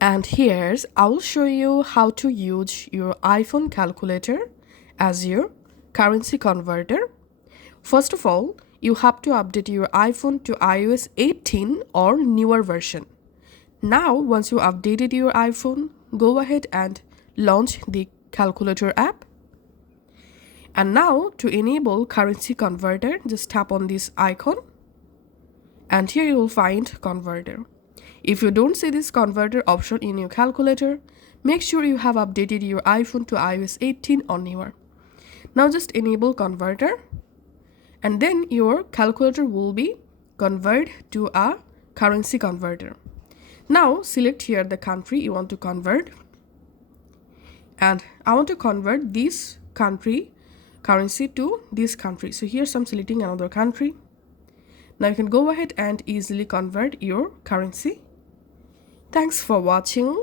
And here's I will show you how to use your iPhone calculator as your currency converter. First of all, you have to update your iPhone to iOS 18 or newer version. Now, once you updated your iPhone, go ahead and launch the calculator app. And now to enable currency converter, just tap on this icon and here you will find converter. If you don't see this converter option in your calculator, make sure you have updated your iPhone to iOS 18 or newer. Now just enable converter and then your calculator will be converted to a currency converter. Now select here the country you want to convert, and I want to convert this country currency to this country. So here I'm selecting another country. Now you can go ahead and easily convert your currency. Thanks for watching.